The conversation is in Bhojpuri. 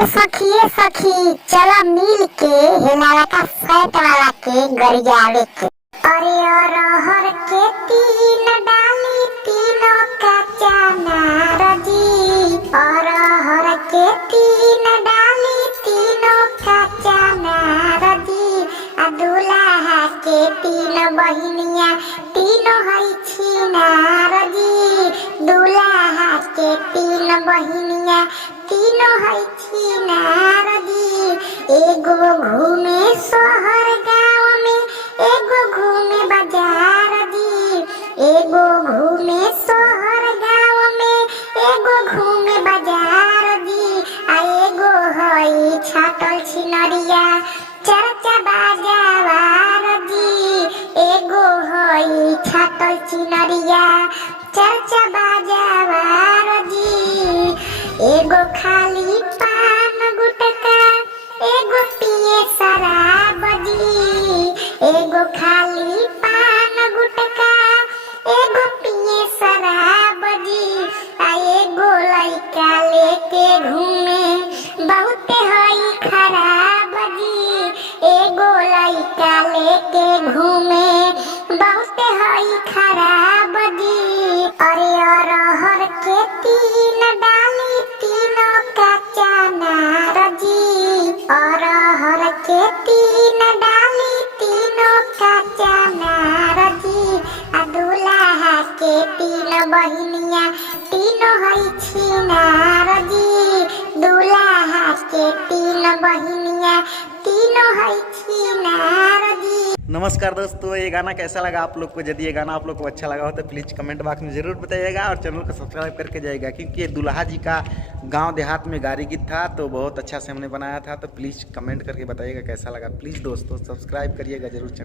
सखी चला मिल के हिनाला का सेट वाला के गरियावे के। अरे अरहर के तीन डाली तीनों का चना रजी। अरहर के तीन डाली तीनों का चना रजी। आ दुल्हा के तीन बहिनिया तीनों हई छिनार जी। दुल्हा के तीन बहिनिया तीनों हई छिनार जी। एगो घूमे शहर गाँव में, एगो घूमे बाजार जी। एगो घूमे शहर गाँव में, एगो घूमे बाजार जी। आ एगो हई छाटल छिनरिया चर्चा बाजावार जी। एगो हई छाटल छिनरिया चर्चा बाजावार जी। एगो खाली पान गुटका, एगो पिए शराब जी। एगो खाली पान गुटका, एगो पिए शराब जी। आ एगो लइका लेके घूमे बहुत हई खराब जी। एगो लइका लेके घूमे बहुत हई खराब जी। अरे अरहर के तीन डाली तीनों का चना रजी। अरहर के तीन डाली तीनों का चना रजी। आ दुल्हा के तीन बहिनिया तीनों हई छिनार जी। दुल्हा के तीन बहिनिया तीनों हई छिनार जी। नमस्कार दोस्तों, ये गाना कैसा लगा आप लोग को? यदि ये गाना आप लोग को अच्छा लगा हो तो प्लीज़ कमेंट बॉक्स में ज़रूर बताइएगा और चैनल को सब्सक्राइब करके जाइएगा, क्योंकि ये दुल्हा जी का गांव देहात में गारी गीत था तो बहुत अच्छा से हमने बनाया था। तो प्लीज़ कमेंट करके बताइएगा कैसा लगा। प्लीज़ दोस्तों सब्सक्राइब करिएगा जरूर।